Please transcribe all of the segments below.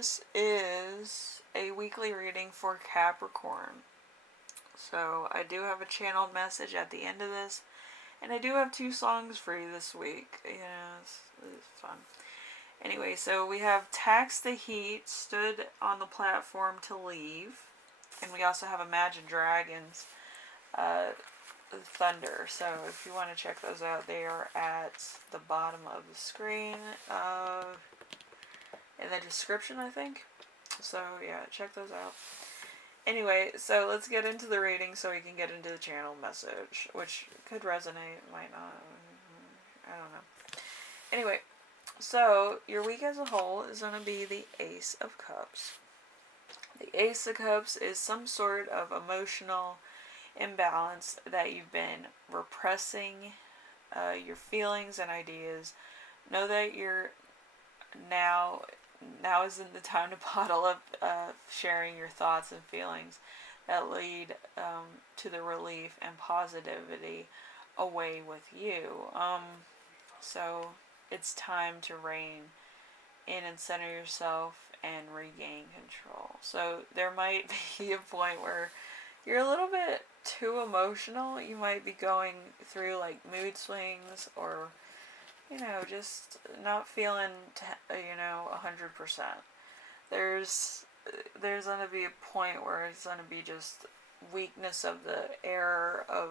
this is a weekly reading for Capricorn. So I do have a channeled message at the end of this, and I do have 2 songs for you this week. It's fun. Anyway, so we have Tax the Heat, stood on the platform to leave. And we also have Imagine Dragons, Thunder. So if you want to check those out, they are at the bottom of the screen, in the description, I think. So yeah, check those out. Anyway, so let's get into the reading so we can get into the channel message, which could resonate, might not. I don't know. Anyway, so your week as a whole is going to be the Ace of Cups. The Ace of Cups is some sort of emotional imbalance that you've been repressing, your feelings and ideas. Know that you're now isn't the time to bottle up sharing your thoughts and feelings that lead to the relief and positivity away with you. So it's time to rein in and center yourself and regain control. So there might be a point where you're a little bit too emotional. You might be going through like mood swings, or just not feeling 100%. There's gonna be a point where it's gonna be just weakness of the air of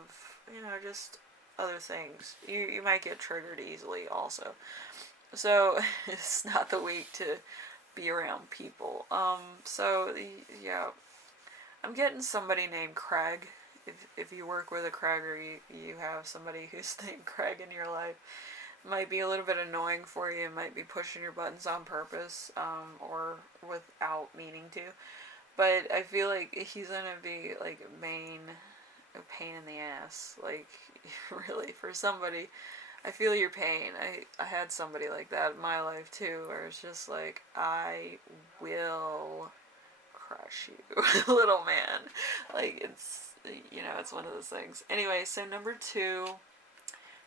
just other things. You might get triggered easily also. So it's not the week to be around people. So yeah, I'm getting somebody named Craig. If you work with a Craig, or you have somebody who's named Craig in your life, it might be a little bit annoying for you. It might be pushing your buttons on purpose, or without meaning to. But I feel like he's gonna be like a pain in the ass. Like really, for somebody. I feel your pain. I had somebody like that in my life too, where it's just like, I will crush you, little man. Like, it's one of those things. Anyway, so number 2,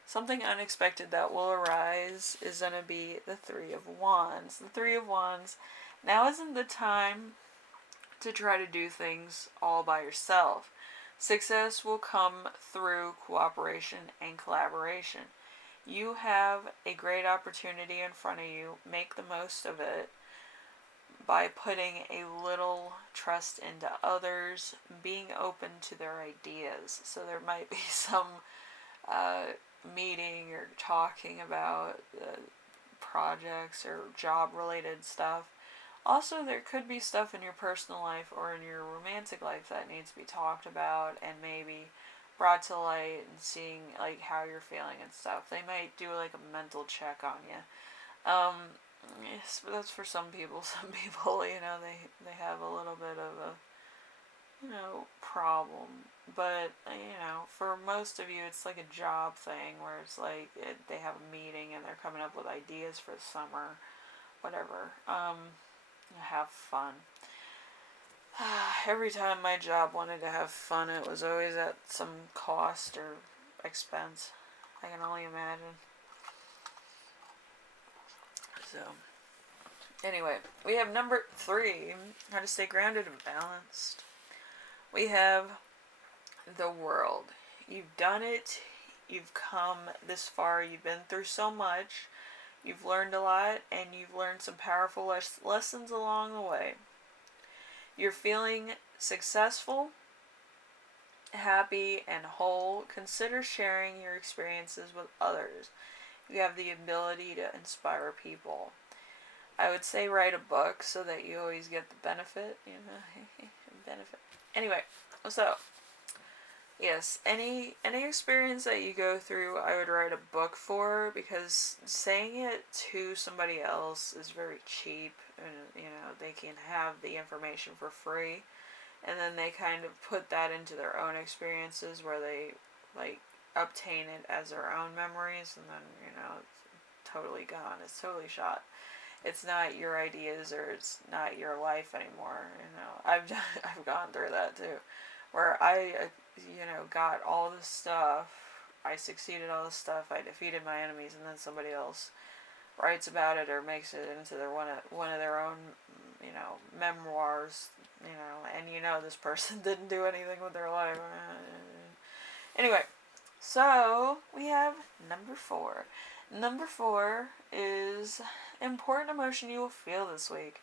something unexpected that will arise is going to be the 3 of Wands. The 3 of Wands, now isn't the time to try to do things all by yourself. Success will come through cooperation and collaboration. You have a great opportunity in front of you. Make the most of it by putting a little trust into others, being open to their ideas. So there might be some meeting or talking about projects or job-related stuff. Also, there could be stuff in your personal life or in your romantic life that needs to be talked about and maybe brought to light, and seeing like how you're feeling and stuff. They might do like a mental check on you. Yes, but that's for some people. Some people, they have a little bit of a problem. But for most of you, it's like a job thing where it's like they have a meeting and they're coming up with ideas for the summer, whatever. Have fun. Every time my job wanted to have fun, it was always at some cost or expense. I can only imagine. So, anyway, we have number 3, how to stay grounded and balanced. We have the World. You've done it. You've come this far. You've been through so much. You've learned a lot, and you've learned some powerful lessons along the way. You're feeling successful, happy, and whole. Consider sharing your experiences with others. You have the ability to inspire people. I would say write a book so that you always get the benefit, benefit. Anyway, so yes, any experience that you go through, I would write a book for, because saying it to somebody else is very cheap, and they can have the information for free, and then they kind of put that into their own experiences where they like obtain it as their own memories, and then it's totally gone. It's totally shot. It's not your ideas, or it's not your life anymore. I've gone through that too, where I got all this stuff. I succeeded all this stuff. I defeated my enemies, and then somebody else writes about it or makes it into their one of their own, memoirs, and this person didn't do anything with their life. Anyway, so we have number 4. Number 4 is important emotion you will feel this week.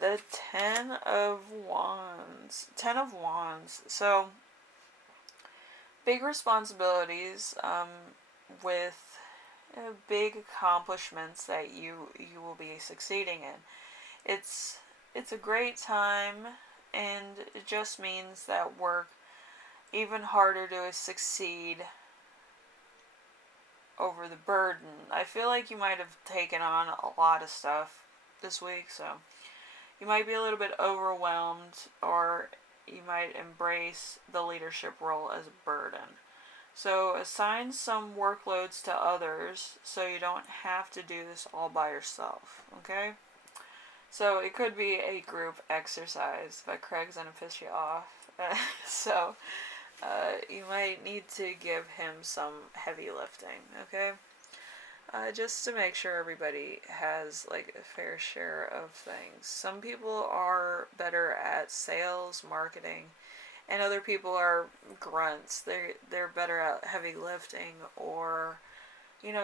The Ten of Wands. Ten of Wands. So, big responsibilities with big accomplishments that you will be succeeding in. It's a great time, and it just means that work even harder to succeed over the burden. I feel like you might have taken on a lot of stuff this week, so you might be a little bit overwhelmed, or you might embrace the leadership role as a burden. So assign some workloads to others so you don't have to do this all by yourself, okay? So it could be a group exercise, but Craig's gonna piss you off. So you might need to give him some heavy lifting, okay? Just to make sure everybody has like a fair share of things. Some people are better at sales, marketing, and other people are grunts. They're better at heavy lifting, or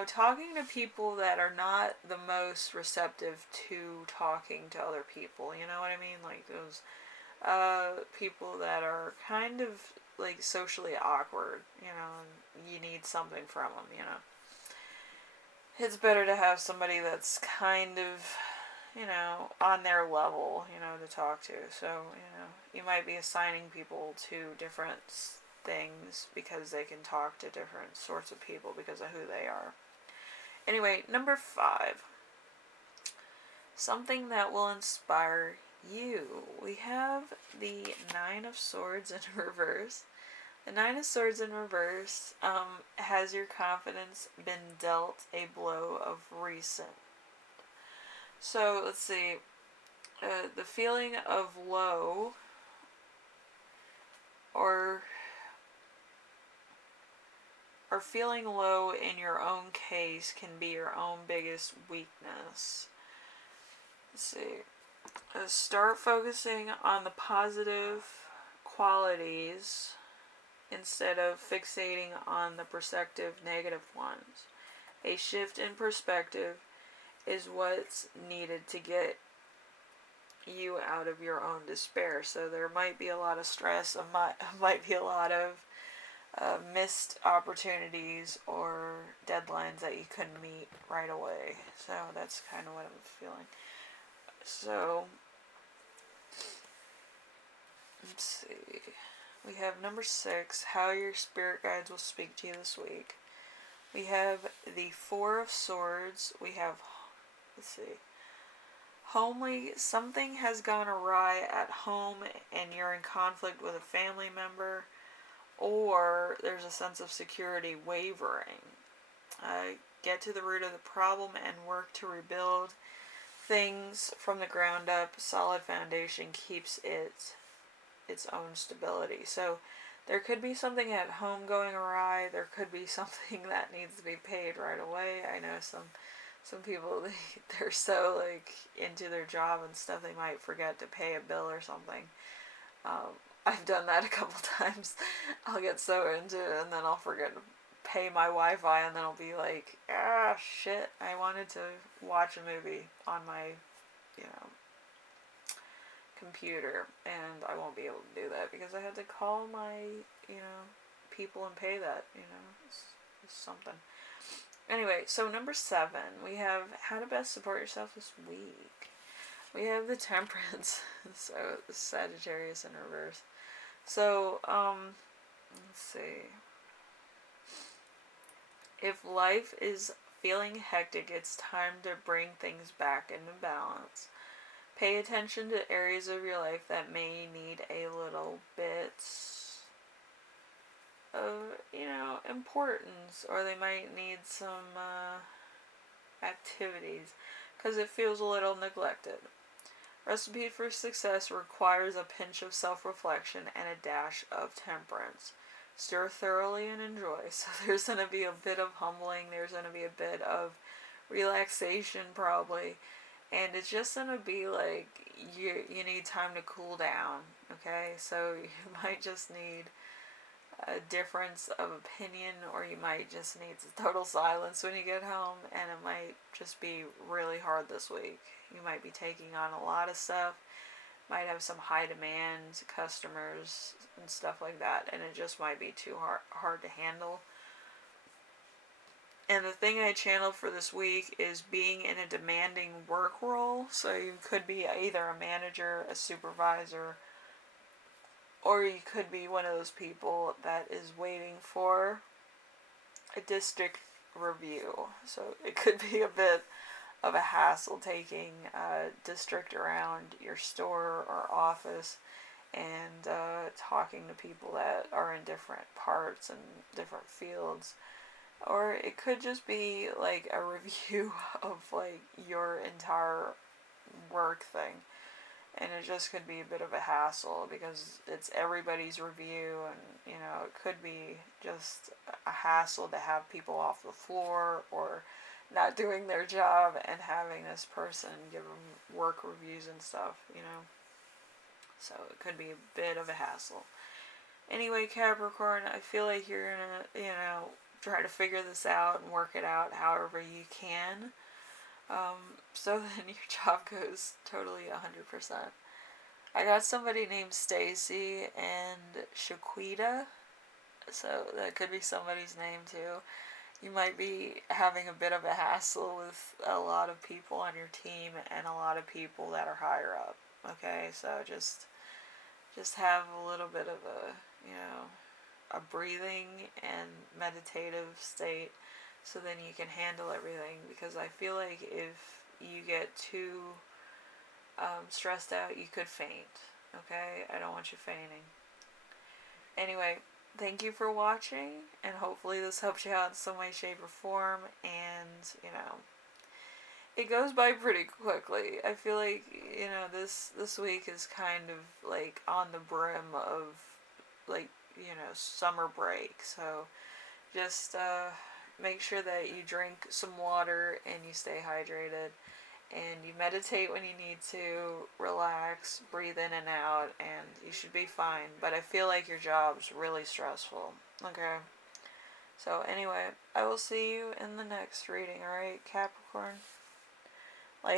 talking to people that are not the most receptive to talking to other people. You know what I mean? Like those people that are kind of like socially awkward. You need something from them. It's better to have somebody that's kind of on their level, to talk to. So, you might be assigning people to different things because they can talk to different sorts of people because of who they are. Anyway, number 5. Something that will inspire you. We have the 9 of Swords in reverse. The 9 of Swords in reverse, has your confidence been dealt a blow of recent? So, let's see. The feeling of low or feeling low in your own case can be your own biggest weakness. Let's see. Start focusing on the positive qualities instead of fixating on the perspective negative ones. A shift in perspective is what's needed to get you out of your own despair. So there might be a lot of stress, might be a lot of missed opportunities or deadlines that you couldn't meet right away. So that's kind of what I'm feeling. So let's see. We have number 6, how your spirit guides will speak to you this week. We have the 4 of Swords. We have, let's see, homely. Something has gone awry at home and you're in conflict with a family member, or there's a sense of security wavering. Get to the root of the problem and work to rebuild things from the ground up. Solid foundation keeps its own stability. So there could be something at home going awry. There could be something that needs to be paid right away. I know some people, they're so like into their job and stuff, they might forget to pay a bill or something. I've done that a couple times. I'll get so into it and then I'll forget to pay my Wi-Fi, and then I'll be like, shit, I wanted to watch a movie on my computer, and I won't be able to do that because I had to call my people and pay that. It's something. Anyway, so number 7, we have how to best support yourself this week. We have the Temperance. So Sagittarius in reverse. So let's see. If life is feeling hectic, it's time to bring things back into balance. Pay attention to areas of your life that may need a little bit of, importance, or they might need some activities because it feels a little neglected. Recipe for success requires a pinch of self-reflection and a dash of temperance. Stir thoroughly and enjoy. So there's going to be a bit of humbling. There's going to be a bit of relaxation probably, and it's just gonna be like you need time to cool down. Okay, so you might just need a difference of opinion, or you might just need total silence when you get home, and it might just be really hard this week. You might be taking on a lot of stuff, might have some high demand customers and stuff like that, and it just might be too hard to handle. And the thing I channeled for this week is being in a demanding work role. So you could be either a manager, a supervisor, or you could be one of those people that is waiting for a district review. So it could be a bit of a hassle taking a district around your store or office and talking to people that are in different parts and different fields. Or it could just be like a review of like your entire work thing. And it just could be a bit of a hassle because it's everybody's review, and it could be just a hassle to have people off the floor or not doing their job and having this person give them work reviews and stuff. So it could be a bit of a hassle. Anyway, Capricorn, I feel like you're gonna, try to figure this out and work it out however you can. So then your job goes totally 100%. I got somebody named Stacy and Shaquita, so that could be somebody's name too. You might be having a bit of a hassle with a lot of people on your team and a lot of people that are higher up. Okay, so just have a little bit of a breathing and meditative state, so then you can handle everything, because I feel like if you get too stressed out, you could faint. Okay, I don't want you fainting. Anyway, thank you for watching, and hopefully this helps you out in some way, shape, or form. And it goes by pretty quickly. I feel like this week is kind of like on the brim of like summer break. So just make sure that you drink some water and you stay hydrated, and you meditate when you need to, relax, breathe in and out, and you should be fine. But I feel like your job's really stressful. Okay? So anyway, I will see you in the next reading, alright, Capricorn?